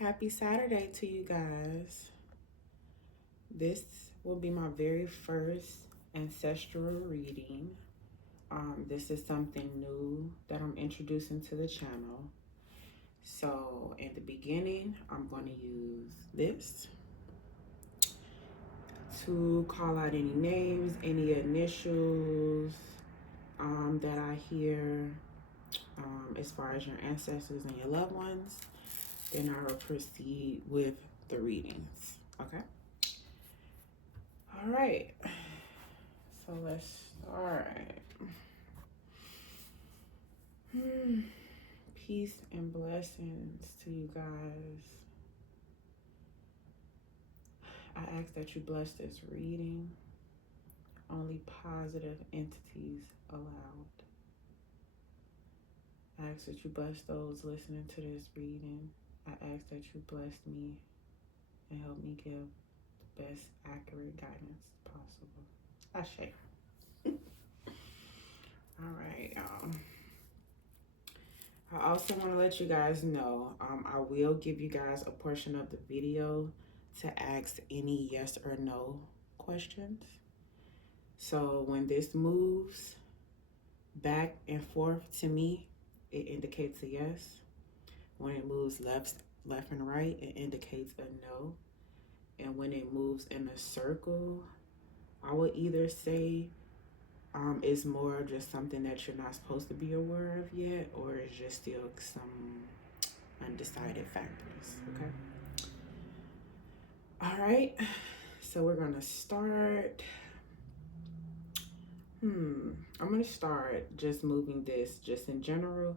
Happy Saturday to you guys. This will be my very first ancestral reading. This is something new that I'm introducing to the channel. So in the beginning, I'm going to use this to call out any names, any initials that I hear as far as your ancestors and your loved ones. Then I will proceed with the readings. Okay. All right. So let's start. Peace and blessings to you guys. I ask that you bless this reading. Only positive entities allowed. I ask that you bless those listening to this reading. I ask that you bless me and help me give the best accurate guidance possible. Ashe. All right, I also want to let you guys know, I will give you guys a portion of the video to ask any yes or no questions. So when this moves back and forth to me, it indicates a yes. When it moves left and right, it indicates a no. And when it moves in a circle, I will either say it's more just something that you're not supposed to be aware of yet, or it's just still some undecided factors. Okay. All right. So we're gonna start. I'm gonna start just moving this just in general.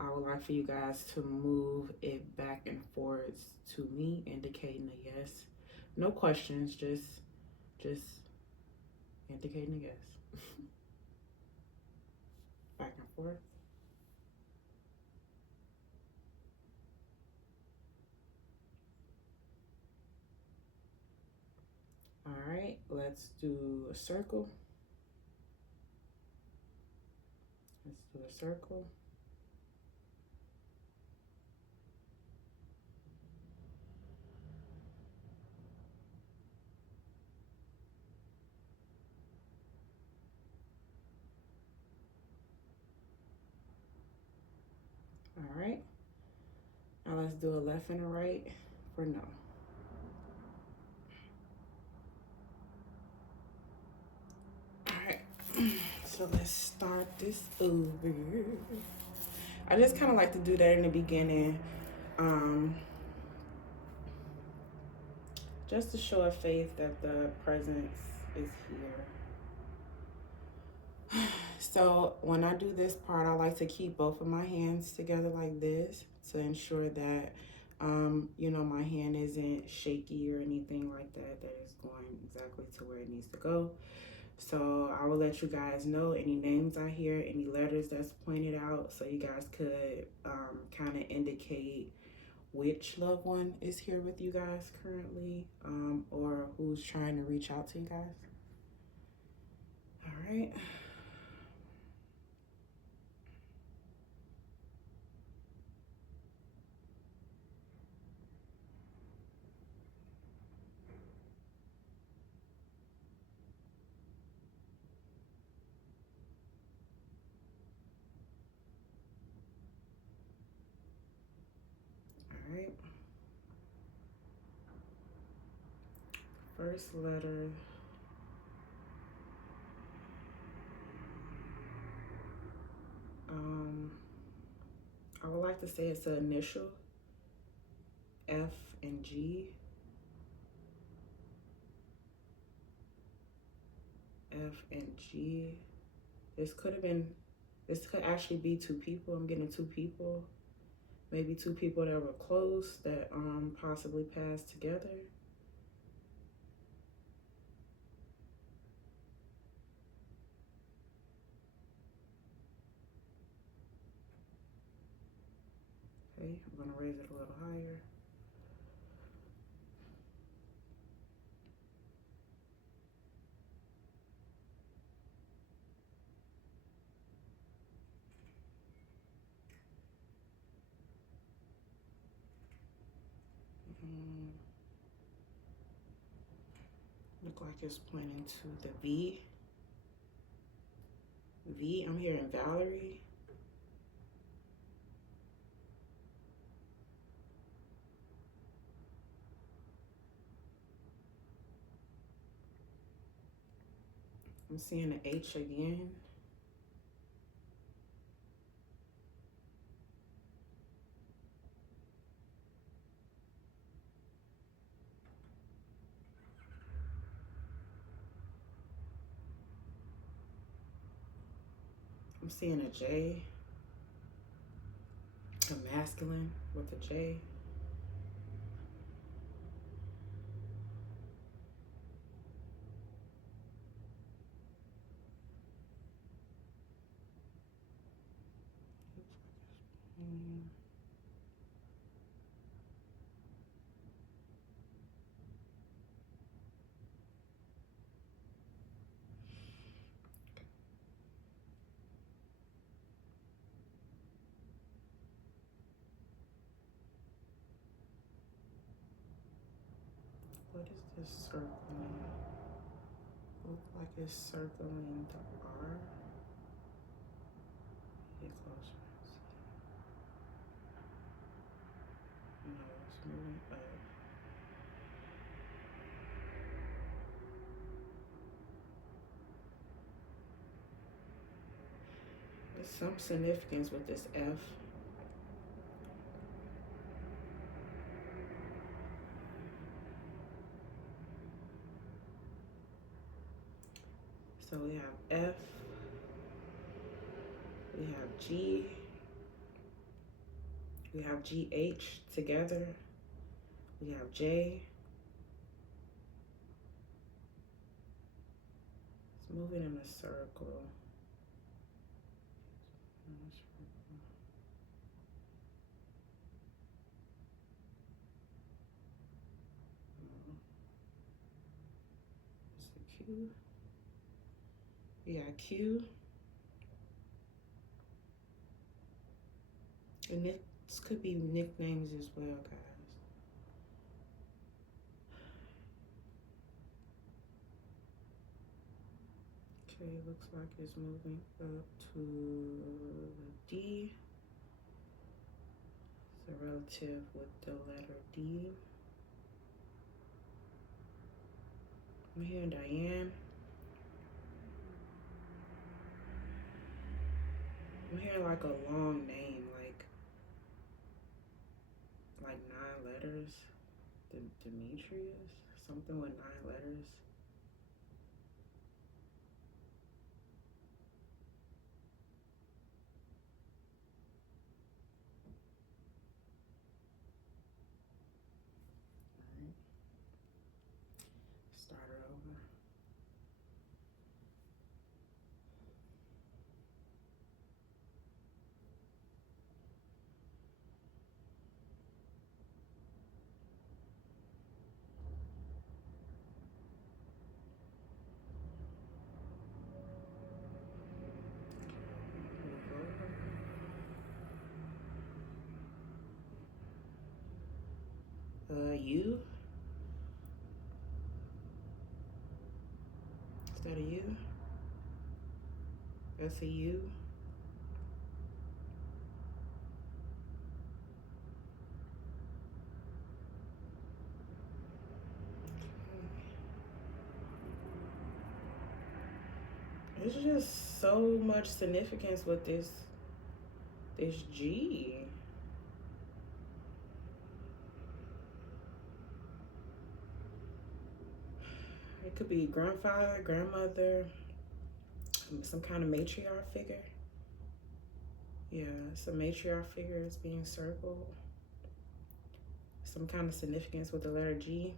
I would like for you guys to move it back and forwards to me, indicating a yes. No questions, just indicating a yes. Back and forth. All right, let's do a circle. Let's do a circle. All right. Now let's do a left and a right for no. All right. So let's start this over. I just kind of like to do that in the beginning. Just to show a faith that the presence is here. So when I do this part, I like to keep both of my hands together like this to ensure that, my hand isn't shaky or anything like that, that it's going exactly to where it needs to go. So I will let you guys know any names I hear, any letters that's pointed out, so you guys could kind of indicate which loved one is here with you guys currently, or who's trying to reach out to you guys. All right. All right. First letter. I would like to say it's an initial, F and G. F and G. This could actually be two people. I'm getting two people. Maybe two people that were close that possibly passed together. Okay, I'm gonna raise it a little higher. Look like it's pointing to the V. V, I'm hearing Valerie. I'm seeing the H again. I'm seeing a J, a masculine with a J. What is this circling? Looks like it's circling the R. Get closer. No, it's moving up. There's some significance with this F. So we have F, we have G, we have GH together, we have J. It's moving in a circle. It's a Q. We got Q. And this could be nicknames as well, guys. Okay, looks like it's moving up to D. It's a relative with the letter D. I'm hearing Diane. I'm hearing like a long name, like 9 letters. Demetrius, something with 9 letters. All right. Start it over. U. Is that a U? That's a U. There's just so much significance with this G. It could be grandfather, grandmother, some kind of matriarch figure. Yeah, it's a matriarch figure is being circled. Some kind of significance with the letter G.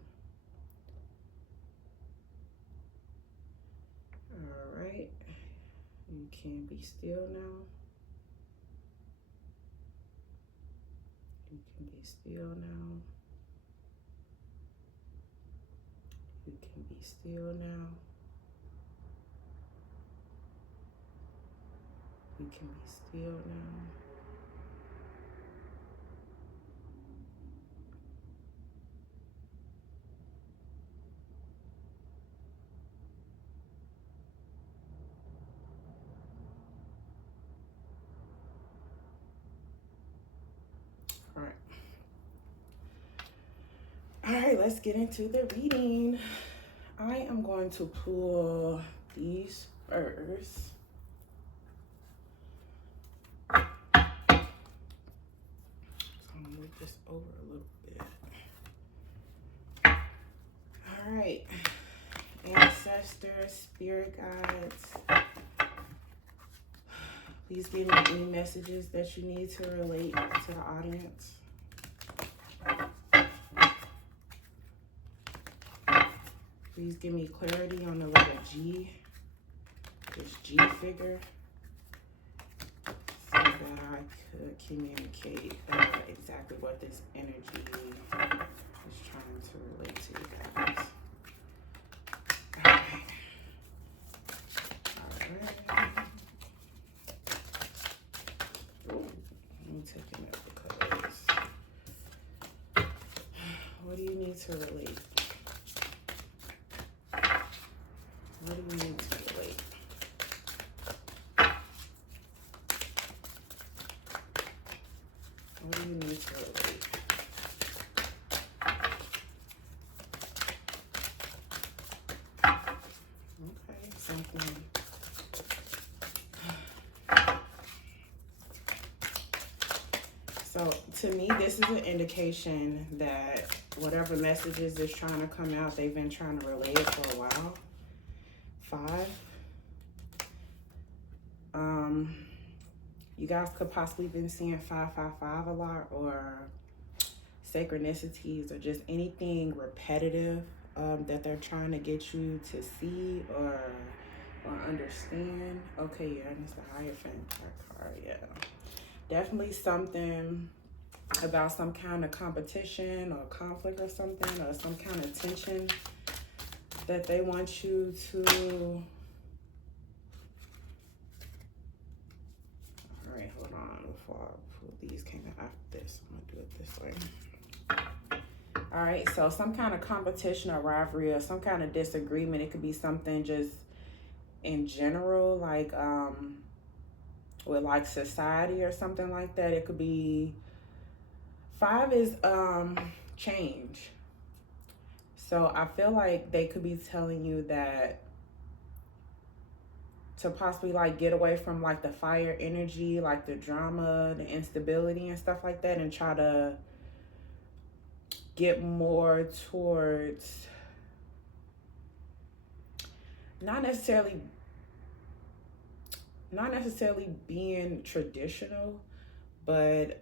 All right, you can be still now. You can be still now. You can be still now. You can be still now. All right, let's get into the reading. I am going to pull these first. So I'm gonna move this over a little bit. All right, ancestors, spirit guides, please give me any messages that you need to relate to the audience. Please give me clarity on the letter G, this G figure, so that I could communicate exactly what this energy is trying to relate to you guys. Alright. Oh, let me take it out because what do you need to relate? What do you need to relate? What do you need to relate? Okay, something. So to me, this is an indication that whatever messages is trying to come out, they've been trying to relay it for a while. 5. You guys could possibly been seeing 555 a lot, or synchronicities, or just anything repetitive that they're trying to get you to see or understand. Okay, yeah, and it's the Hierophant card. Yeah, definitely something about some kind of competition or conflict or something, or some kind of tension that they want you to. All right, hold on before I pull these. Came after this. I'm gonna do it this way. All right, so some kind of competition or rivalry or some kind of disagreement. It could be something just in general, like with like society or something like that. It could be 5 is change. So I feel like they could be telling you that to possibly like get away from like the fire energy, like the drama, the instability and stuff like that, and try to get more towards not necessarily being traditional, but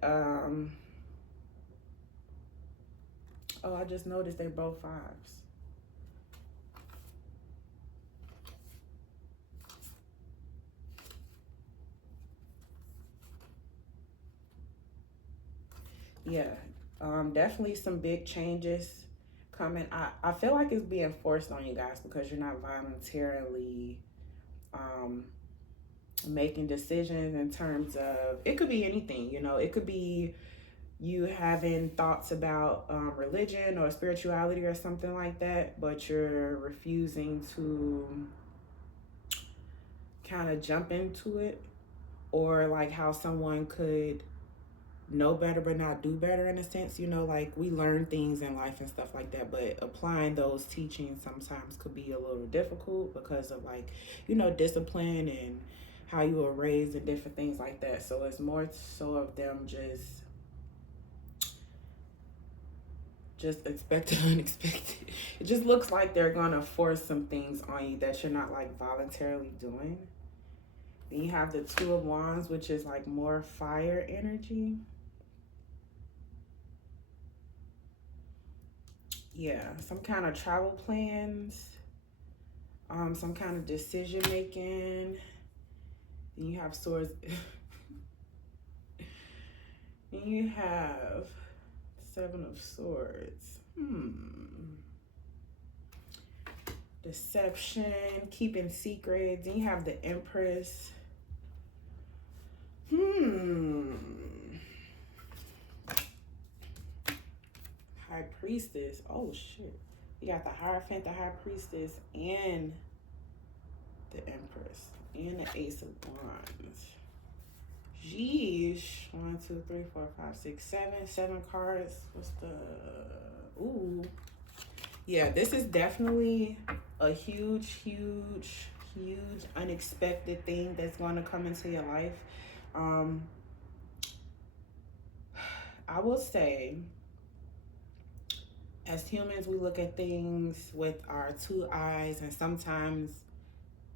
oh, I just noticed they're both 5s. Yeah, definitely some big changes coming. I feel like it's being forced on you guys because you're not voluntarily making decisions in terms of, it could be anything, you know, it could be you having thoughts about religion or spirituality or something like that, but you're refusing to kind of jump into it, or like how someone could know better but not do better, in a sense, you know, like we learn things in life and stuff like that, but applying those teachings sometimes could be a little difficult because of, like, you know, discipline and how you were raised and different things like that. So it's more so of them just expected unexpected. It just looks like they're gonna force some things on you that you're not like voluntarily doing. Then you have the 2 of Wands, which is like more fire energy. Yeah, some kind of travel plans, some kind of decision making. Then you have Swords. Then you have 7 of Swords. Deception, keeping secrets. Then you have the Empress. High Priestess. Oh shit. You got the Hierophant, the High Priestess, and the Empress, and the Ace of Wands. Jeez. 1, 2, 3, 4, 5, 6, 7. 7 cards. What's the... Ooh. Yeah, this is definitely a huge unexpected thing that's going to come into your life. I will say, as humans, we look at things with our two eyes, and sometimes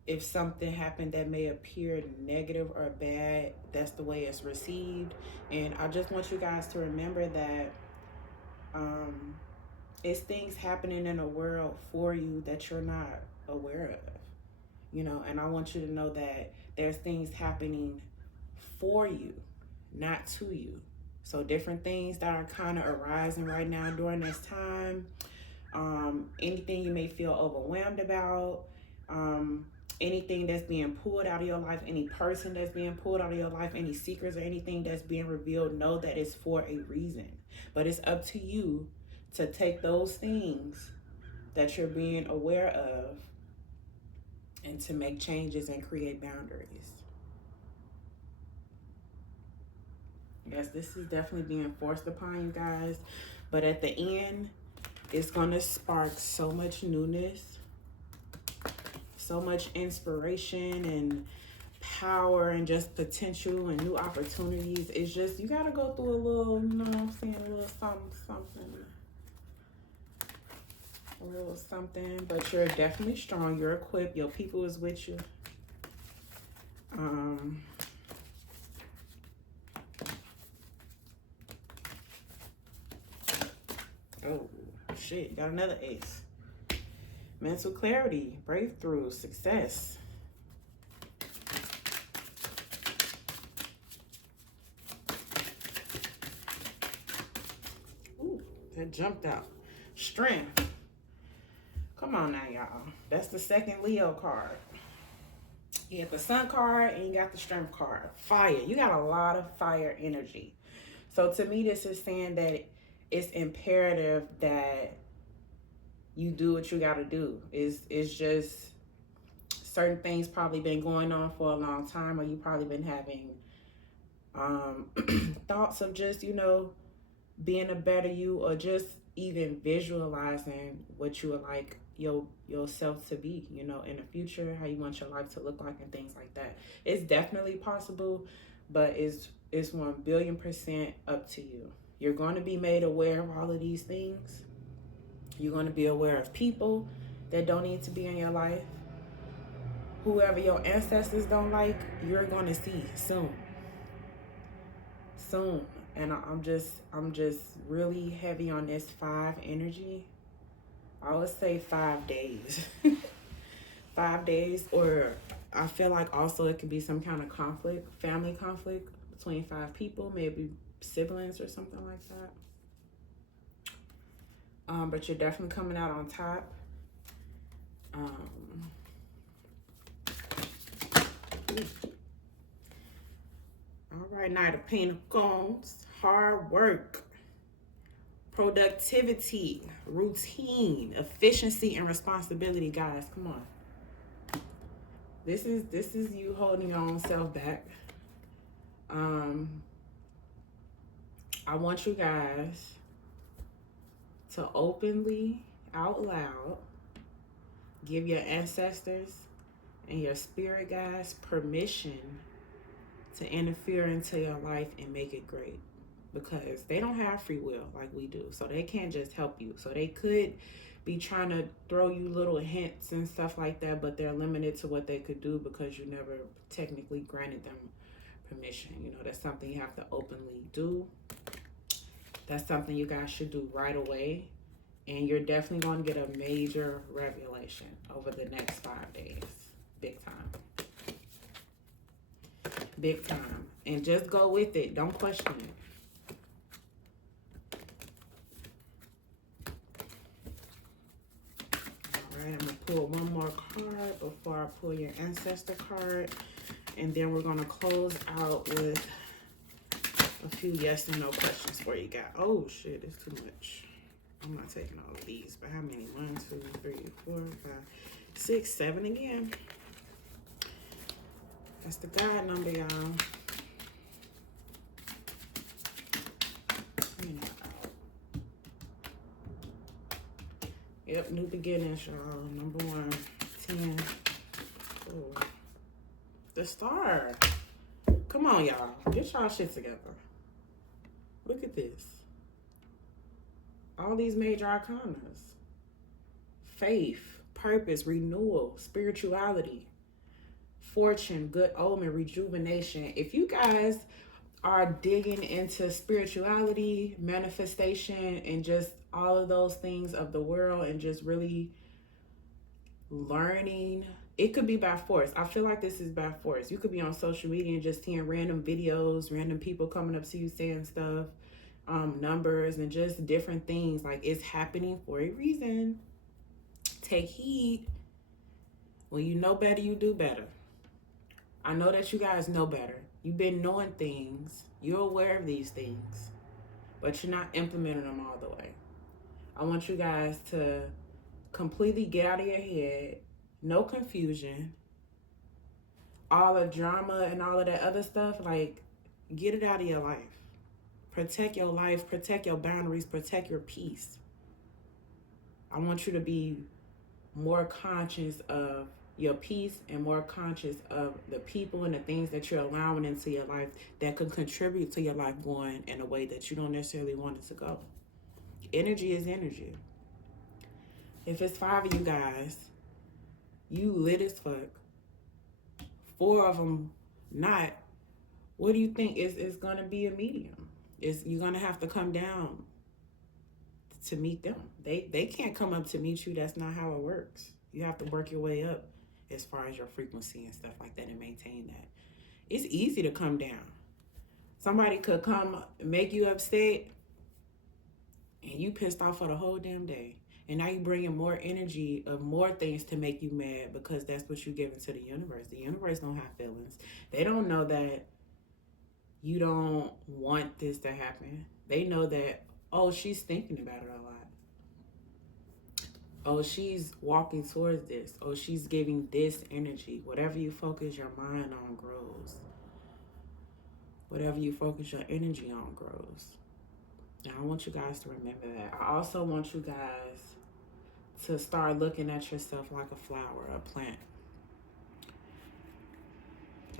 if something happened that may appear negative or bad, that's the way it's received. And I just want you guys to remember that it's things happening in the world for you that you're not aware of, you know. And I want you to know that there's things happening for you, not to you. So different things that are kind of arising right now during this time. Anything you may feel overwhelmed about, anything that's being pulled out of your life, any person that's being pulled out of your life, any secrets or anything that's being revealed, know that it's for a reason. But it's up to you to take those things that you're being aware of and to make changes and create boundaries. Yes, this is definitely being forced upon you guys, but at the end, it's going to spark so much newness, so much inspiration and power and just potential and new opportunities. It's just, you got to go through a little, you know what I'm saying, a little something, but you're definitely strong. You're equipped. Your people is with you. Oh, shit. Got another ace. Mental clarity, breakthrough, success. Ooh, that jumped out. Strength. Come on now, y'all. That's the second Leo card. You got the Sun card and you got the Strength card. Fire. You got a lot of fire energy. So to me, this is saying that it's imperative that you do what you got to do. It's just certain things probably been going on for a long time, or you probably been having thoughts of just, you know, being a better you, or just even visualizing what you would like yourself to be, you know, in the future, how you want your life to look like and things like that. It's definitely possible, but it's 1,000,000,000% up to you. You're going to be made aware of all of these things. You're going to be aware of people that don't need to be in your life. Whoever your ancestors don't like, you're going to see soon. And I'm just really heavy on this 5 energy. I would say 5 days. 5 days, or I feel like also it could be some kind of conflict, family conflict between 5 people, maybe siblings or something like that. But you're definitely coming out on top. All right, Knight of Pentacles, hard work, productivity, routine, efficiency, and responsibility, guys. Come on. This is you holding your own self back. I want you guys to openly, out loud, give your ancestors and your spirit guides permission to interfere into your life and make it great, because they don't have free will like we do, so they can't just help you. So they could be trying to throw you little hints and stuff like that, but they're limited to what they could do because you never technically granted them permission. You know, that's something you have to openly do. That's something you guys should do right away, and you're definitely going to get a major revelation over the next 5 days. Big time. Big time. And just go with it. Don't question it. All right, I'm going to pull one more card before I pull your ancestor card. And then we're going to close out with a few yes and no questions for you guys. Oh, shit, it's too much. I'm not taking all of these, but how many? 1, 2, 3, 4, 5, 6, 7 again. That's the God number, y'all. Yep, new beginnings, y'all. Number 1, 10. Ooh. The Star. Come on, y'all. Get y'all shit together. Look at this. All these major arcanas. Faith, purpose, renewal, spirituality, fortune, good omen, rejuvenation. If you guys are digging into spirituality, manifestation, and just all of those things of the world and just really learning, it could be by force. I feel like this is by force. You could be on social media and just seeing random videos, random people coming up to you saying stuff, numbers, and just different things. Like, it's happening for a reason. Take heed. When you know better, you do better. I know that you guys know better. You've been knowing things. You're aware of these things, but you're not implementing them all the way. I want you guys to completely get out of your head. No confusion. All the drama and all of that other stuff, like, get it out of your life. Protect your life, protect your boundaries, protect your peace. I want you to be more conscious of your peace and more conscious of the people and the things that you're allowing into your life that could contribute to your life going in a way that you don't necessarily want it to go. Energy is energy. If it's 5 of you guys, you lit as fuck, 4 of them not, what do you think is going to be a medium? You're going to have to come down to meet them. They can't come up to meet you. That's not how it works. You have to work your way up as far as your frequency and stuff like that and maintain that. It's easy to come down. Somebody could come make you upset and you pissed off for the whole damn day. And now you bring in more energy of more things to make you mad because that's what you give into the universe. The universe don't have feelings. They don't know that you don't want this to happen. They know that, oh, she's thinking about it a lot. Oh, she's walking towards this. Oh, she's giving this energy. Whatever you focus your mind on grows. Whatever you focus your energy on grows. And I want you guys to remember that. I also want you guys to start looking at yourself like a flower, a plant.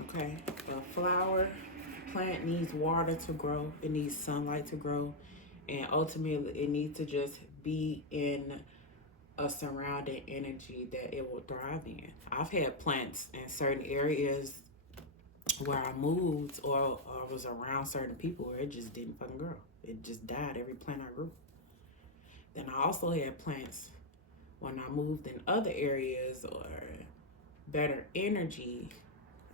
Okay? A flower, plant needs water to grow. It needs sunlight to grow. And ultimately, it needs to just be in a surrounding energy that it will thrive in. I've had plants in certain areas where I moved or was around certain people where it just didn't fucking grow. It just died every plant I grew. Then I also had plants when I moved in other areas or better energy,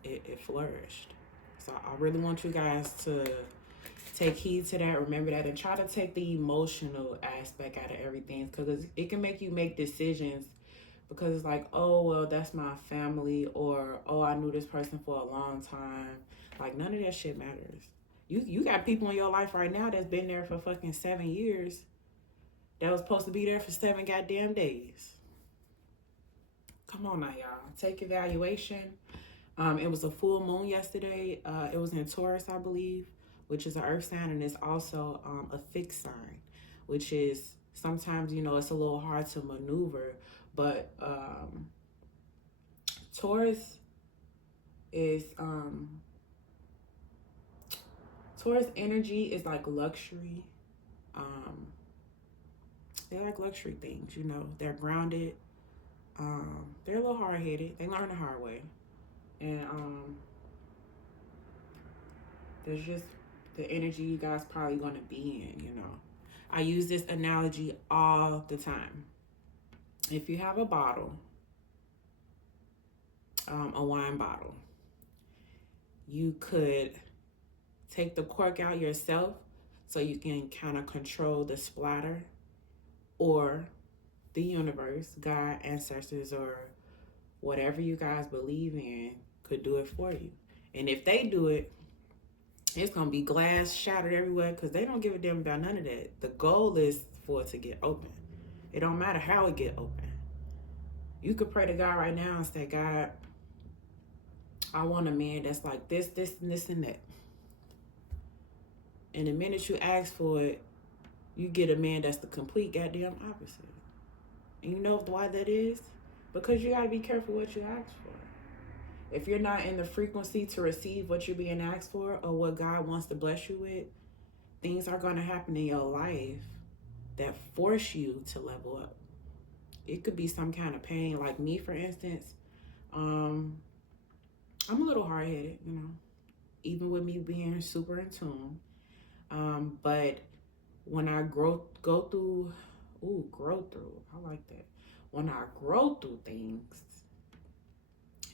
it flourished. So I really want you guys to take heed to that, remember that, and try to take the emotional aspect out of everything, because it can make you make decisions because it's like, oh, well, that's my family, or, oh, I knew this person for a long time. Like, none of that shit matters. You got people in your life right now that's been there for fucking 7 years that was supposed to be there for 7 goddamn days. Come on now, y'all. Take evaluation. It was a full moon yesterday. It was in Taurus, I believe, which is an earth sign, and it's also a fixed sign, which is sometimes, it's a little hard to maneuver, but Taurus is, Taurus energy is like luxury. They like luxury things, they're grounded. They're a little hard-headed. They learn the hard way. And there's just the energy you guys probably going to be in, I use this analogy all the time. If you have a bottle, a wine bottle, you could take the cork out yourself so you can kind of control the splatter, or the universe, God, ancestors, or whatever you guys believe in could do it for you. And if they do it, it's going to be glass shattered everywhere because they don't give a damn about none of that. The goal is for it to get open. It don't matter how it get open. You could pray to God right now and say, God, I want a man that's like this, this, and this, and that. And the minute you ask for it, you get a man that's the complete goddamn opposite. And you know why that is? Because you got to be careful what you ask for. If you're not in the frequency to receive what you're being asked for or what God wants to bless you with, things are going to happen in your life that force you to level up. It could be some kind of pain. Like me, for instance, I'm a little hard-headed, you know, even with me being super in tune. But when I grow through, I like that. When I grow through things,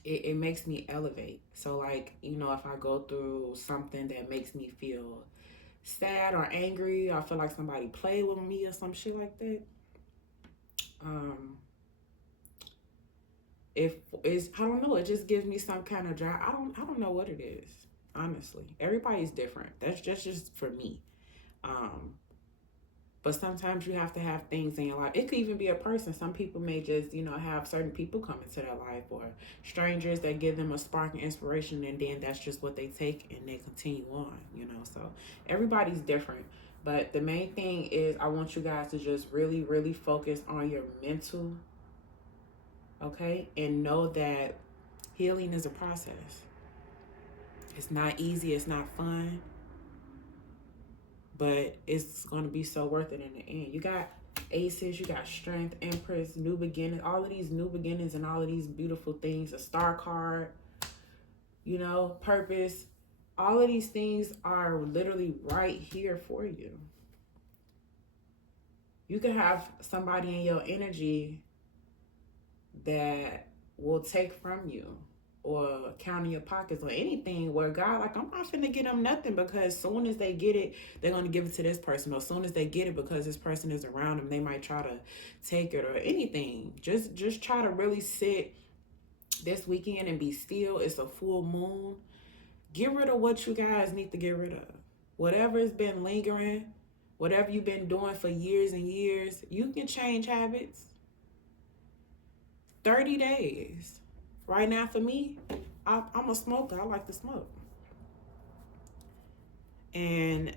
it makes me elevate. So like, you know, if I go through something that makes me feel sad or angry, or I feel like somebody played with me or some shit like that, if it's, I don't know, it just gives me some kind of drive. I don't know what it is, honestly. Everybody's different. That's just for me. But sometimes you have to have things in your life. It could even be a person. Some people may just, you know, have certain people come into their life, or strangers that give them a spark of inspiration, and then that's just what they take and they continue on, you know. So everybody's different. But the main thing is I want you guys to just really, really focus on your mental, okay? And know that healing is a process. It's not easy, it's not fun, but it's going to be so worth it in the end. You got aces, you got strength, empress, new beginnings, all of these new beginnings and all of these beautiful things, a star card, you know, purpose. All of these things are literally right here for you. You could have somebody in your energy that will take from you, or count in your pockets, or anything where God, like, I'm not finna get them nothing, because soon as they get it, they're gonna give it to this person, or soon as they get it, because this person is around them, they might try to take it, or anything. Just try to really sit this weekend and be still. It's a full moon. Get rid of what you guys need to get rid of. Whatever has been lingering, whatever you've been doing for years and years, you can change habits. 30 days. Right now, for me, I'm a smoker. I like to smoke. And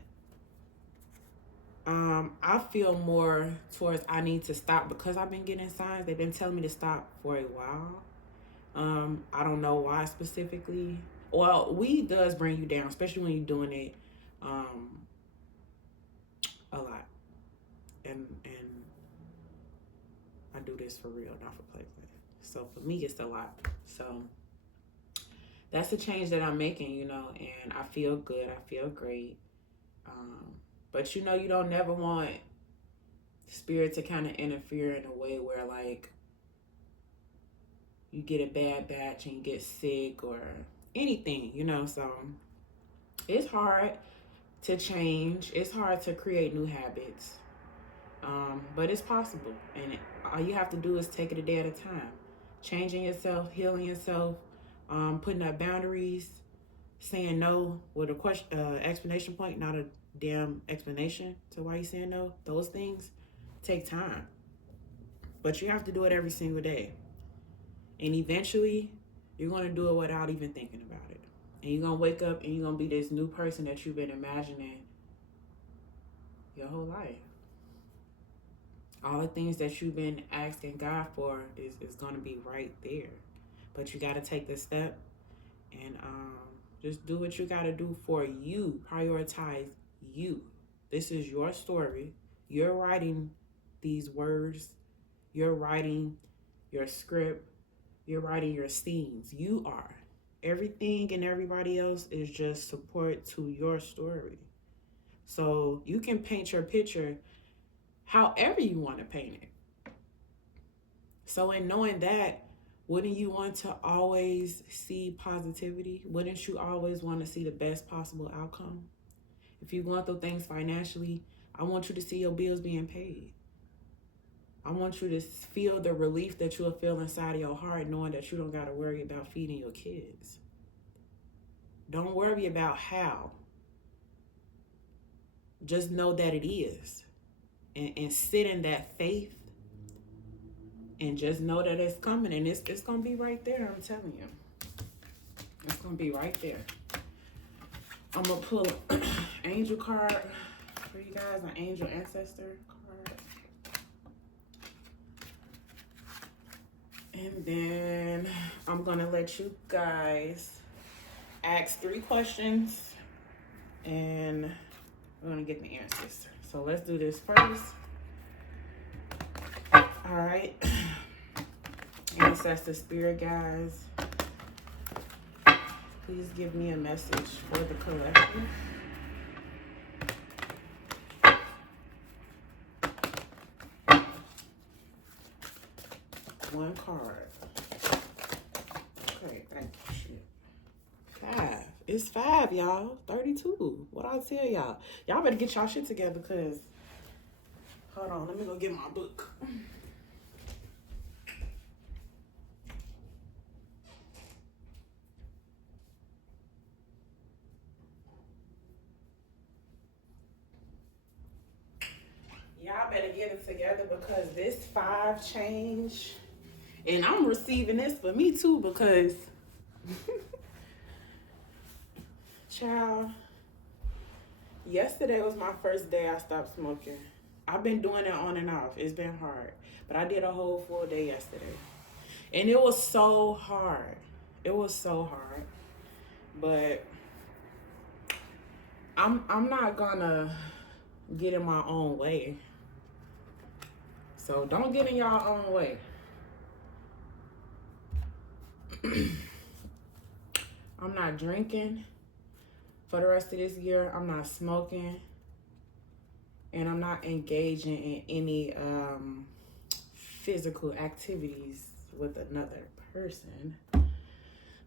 I feel more towards I need to stop, because I've been getting signs. They've been telling me to stop for a while. I don't know why specifically. Well, weed does bring you down, especially when you're doing it a lot. And I do this for real, not for play. So for me, it's a lot. So that's the change that I'm making, you know, and I feel good. I feel great. But you know, you don't never want spirit to kind of interfere in a way where, like, you get a bad batch and you get sick or anything, you know. So it's hard to change. It's hard to create new habits. But it's possible. And all you have to do is take it a day at a time. Changing yourself, healing yourself, putting up boundaries, saying no with a question, explanation point, not a damn explanation to why you're saying no. Those things take time, but you have to do it every single day, and eventually you're going to do it without even thinking about it, and you're going to wake up and you're going to be this new person that you've been imagining your whole life. All the things that you've been asking God for is going to be right there, but you got to take the step and just do what you got to do for you. Prioritize you. This is your story. You're writing these words. You're writing your script. You're writing your scenes. You are. Everything and everybody else is just support to your story. So you can paint your picture however you want to paint it. So in knowing that, wouldn't you want to always see positivity? Wouldn't you always want to see the best possible outcome? If you're going through things financially, I want you to see your bills being paid. I want you to feel the relief that you'll feel inside of your heart, knowing that you don't got to worry about feeding your kids. Don't worry about how. Just know that it is. And sit in that faith. And just know that it's coming, and it's going to be right there, I'm telling you. It's going to be right there. I'm going to pull an angel card for you guys, an angel ancestor card. And then I'm going to let you guys ask 3 questions and we're going to get the answers. So let's do this first. All right. Ancestor spirit guys, please give me a message for the collective. One card. Okay, thank you. Shit. 5. It's 5, y'all. 32. What I tell y'all? Y'all better get y'all shit together, because hold on, let me go get my book. Y'all better get it together, because this 5 change, and I'm receiving this for me too, because child, yesterday was my first day I stopped smoking. I've been doing it on and off. It's been hard, but I did a whole full day yesterday, and it was so hard. It was so hard, but I'm not gonna get in my own way. So don't get in your own way. I'm not drinking for the rest of this year. I'm not smoking, and I'm not engaging in any physical activities with another person.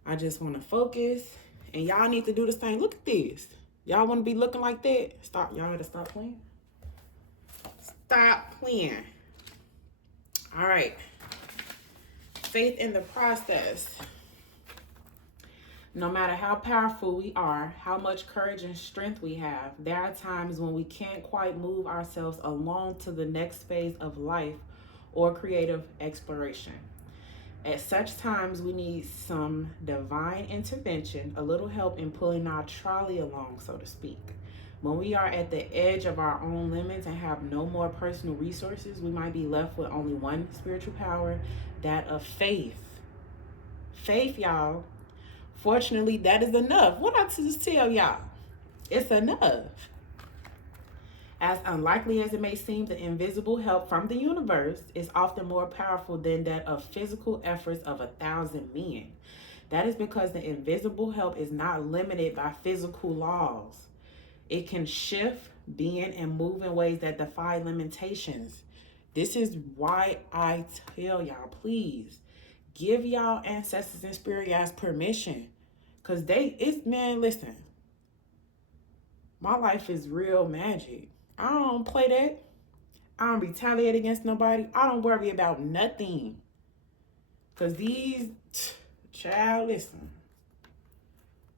I just want to focus, and y'all need to do the same. Look at this. Y'all want to be looking like that? Stop. Y'all gotta stop playing. Stop playing. All right. Faith in the process. No matter how powerful we are, how much courage and strength we have, there are times when we can't quite move ourselves along to the next phase of life or creative exploration. At such times, we need some divine intervention, a little help in pulling our trolley along, so to speak. When we are at the edge of our own limits and have no more personal resources, we might be left with only one spiritual power, that of faith. Faith, y'all. Fortunately, that is enough. What I just tell y'all? It's enough. As unlikely as it may seem, the invisible help from the universe is often more powerful than that of physical efforts of 1,000 men. That is because the invisible help is not limited by physical laws. It can shift, bend, and move in ways that defy limitations. This is why I tell y'all, please, give y'all ancestors and spirit guides permission. Because listen, my life is real magic. I don't play that. I don't retaliate against nobody. I don't worry about nothing. Because child, listen.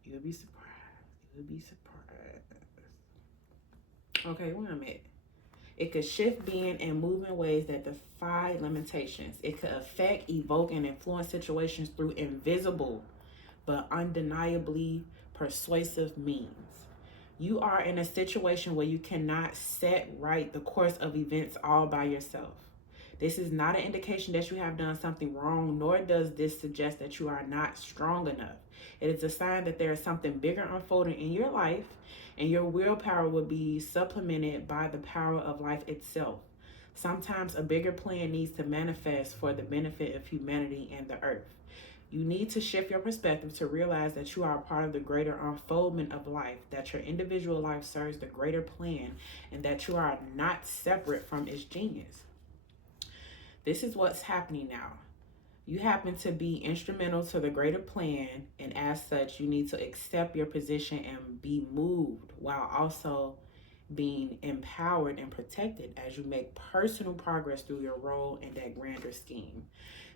You'll be surprised. You'll be surprised. Okay, wait a minute. It could shift, bend, and move in ways that defy limitations. It could affect, evoke, and influence situations through invisible but undeniably persuasive means. You are in a situation where you cannot set right the course of events all by yourself. This is not an indication that you have done something wrong, nor does this suggest that you are not strong enough. It is a sign that there is something bigger unfolding in your life, and your willpower will be supplemented by the power of life itself. Sometimes a bigger plan needs to manifest for the benefit of humanity and the earth. You need to shift your perspective to realize that you are a part of the greater unfoldment of life, that your individual life serves the greater plan, and that you are not separate from its genius. This is what's happening now. You happen to be instrumental to the greater plan, and as such, you need to accept your position and be moved while also being empowered and protected as you make personal progress through your role in that grander scheme.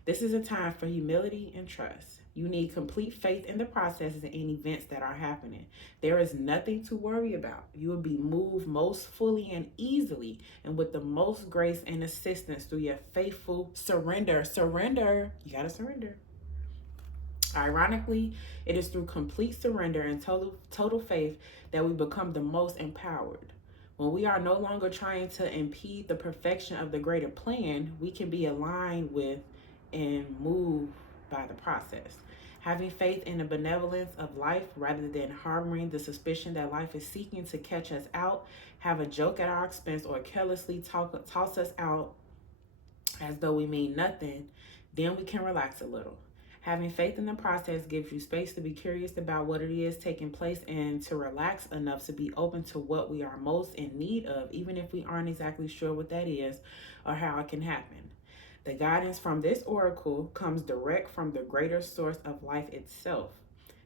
This is a time for humility and trust. You need complete faith in the processes and events that are happening. There is nothing to worry about. You will be moved most fully and easily and with the most grace and assistance through your faithful surrender. Surrender. You got to surrender. Ironically, it is through complete surrender and total faith that we become the most empowered. When we are no longer trying to impede the perfection of the greater plan, we can be aligned with and move by the process. Having faith in the benevolence of life rather than harboring the suspicion that life is seeking to catch us out, have a joke at our expense, or carelessly toss us out as though we mean nothing, then we can relax a little. Having faith in the process gives you space to be curious about what it is taking place and to relax enough to be open to what we are most in need of, even if we aren't exactly sure what that is or how it can happen. The guidance from this oracle comes direct from the greater source of life itself.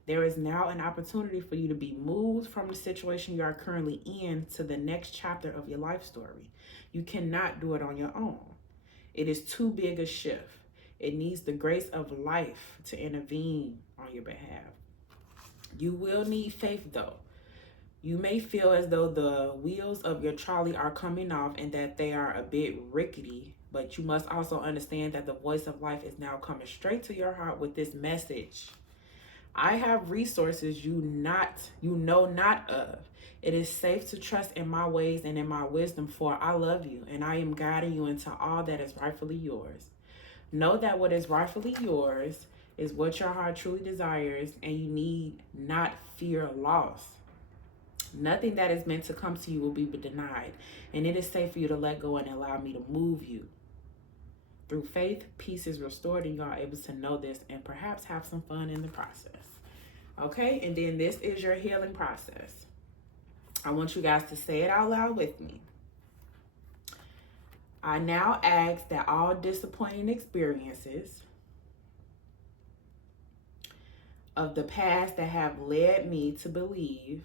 There is now an opportunity for you to be moved from the situation you are currently in to the next chapter of your life story. You cannot do it on your own. It is too big a shift. It needs the grace of life to intervene on your behalf. You will need faith, though. You may feel as though the wheels of your trolley are coming off and that they are a bit rickety, but you must also understand that the voice of life is now coming straight to your heart with this message. I have resources you know not of. It is safe to trust in my ways and in my wisdom, for I love you and I am guiding you into all that is rightfully yours. Know that what is rightfully yours is what your heart truly desires, and you need not fear loss. Nothing that is meant to come to you will be denied, and it is safe for you to let go and allow me to move you. Through faith, peace is restored, and you are able to know this and perhaps have some fun in the process. Okay, and then this is your healing process. I want you guys to say it out loud with me. I now ask that all disappointing experiences of the past that have led me to believe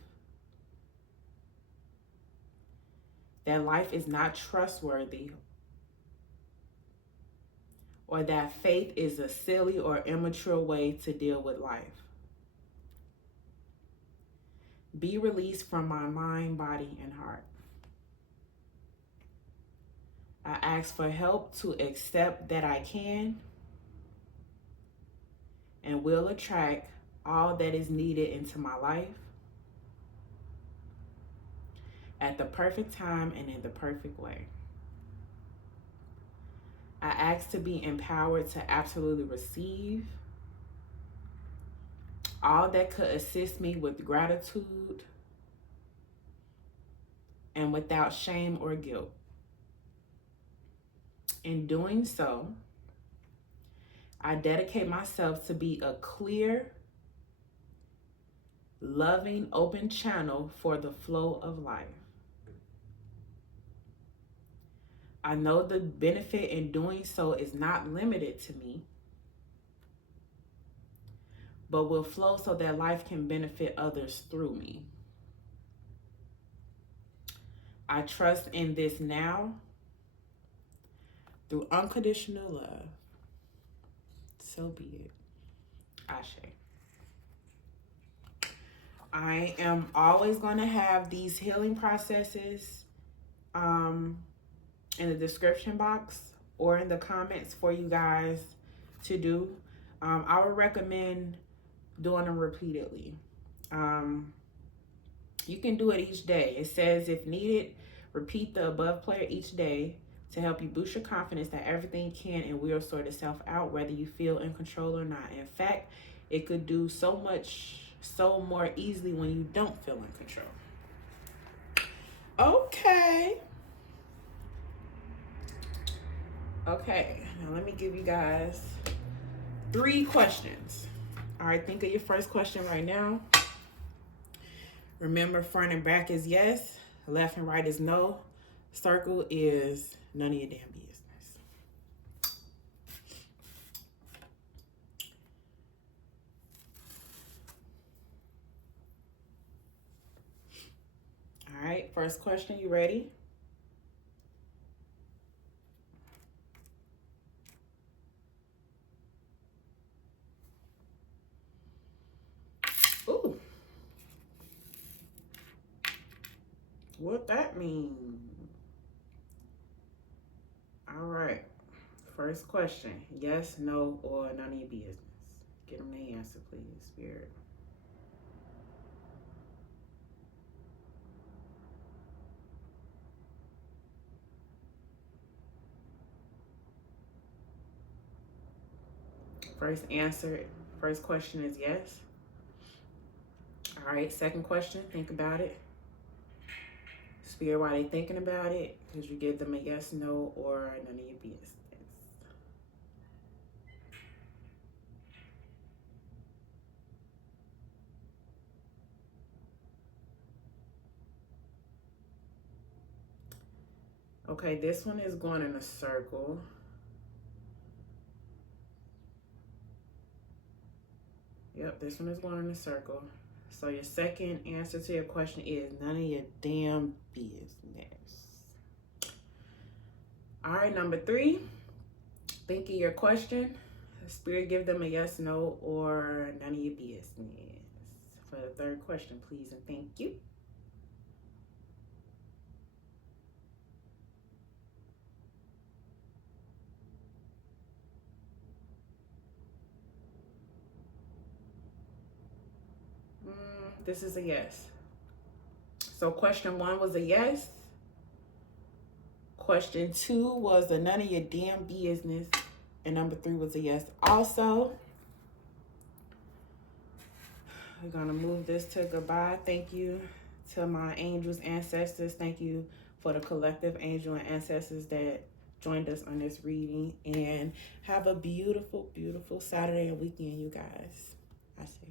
that life is not trustworthy or that faith is a silly or immature way to deal with life be released from my mind, body, and heart. I ask for help to accept that I can and will attract all that is needed into my life at the perfect time and in the perfect way. I ask to be empowered to absolutely receive all that could assist me with gratitude and without shame or guilt. In doing so, I dedicate myself to be a clear, loving, open channel for the flow of life. I know the benefit in doing so is not limited to me, but will flow so that life can benefit others through me. I trust in this now through unconditional love. So be it. Ashe. I am always going to have these healing processes in the description box or in the comments for you guys to do. I would recommend doing them repeatedly. You can do it each day. It says if needed, repeat the above prayer each day to help you boost your confidence that everything can and will sort itself out, whether you feel in control or not. In fact, it could do so more easily when you don't feel in control. Okay, now let me give you guys 3 questions. All right, think of your first question right now. Remember, front and back is yes, left and right is no. Circle is none of your damn business. All right, first question, you ready? Ooh. What that mean? All right. First question. Yes, no, or none of your business. Get them the answer, please, Spirit. First question is yes. All right, second question, think about it. Spirit, why they thinking about it? Because you give them a yes, no, or none of your business. Okay, this one is going in a circle. Yep, this one is going in a circle. So your second answer to your question is none of your damn business. All right, number 3. Think of your question. Spirit, give them a yes, no, or none of your business. For the third question, please and thank you. This is a yes. So question 1 was a yes. Question 2 was a none of your damn business. And number 3 was a yes also. We're going to move this to goodbye. Thank you to my angels, ancestors. Thank you for the collective angel and ancestors that joined us on this reading. And have a beautiful, beautiful Saturday and weekend, you guys. I say.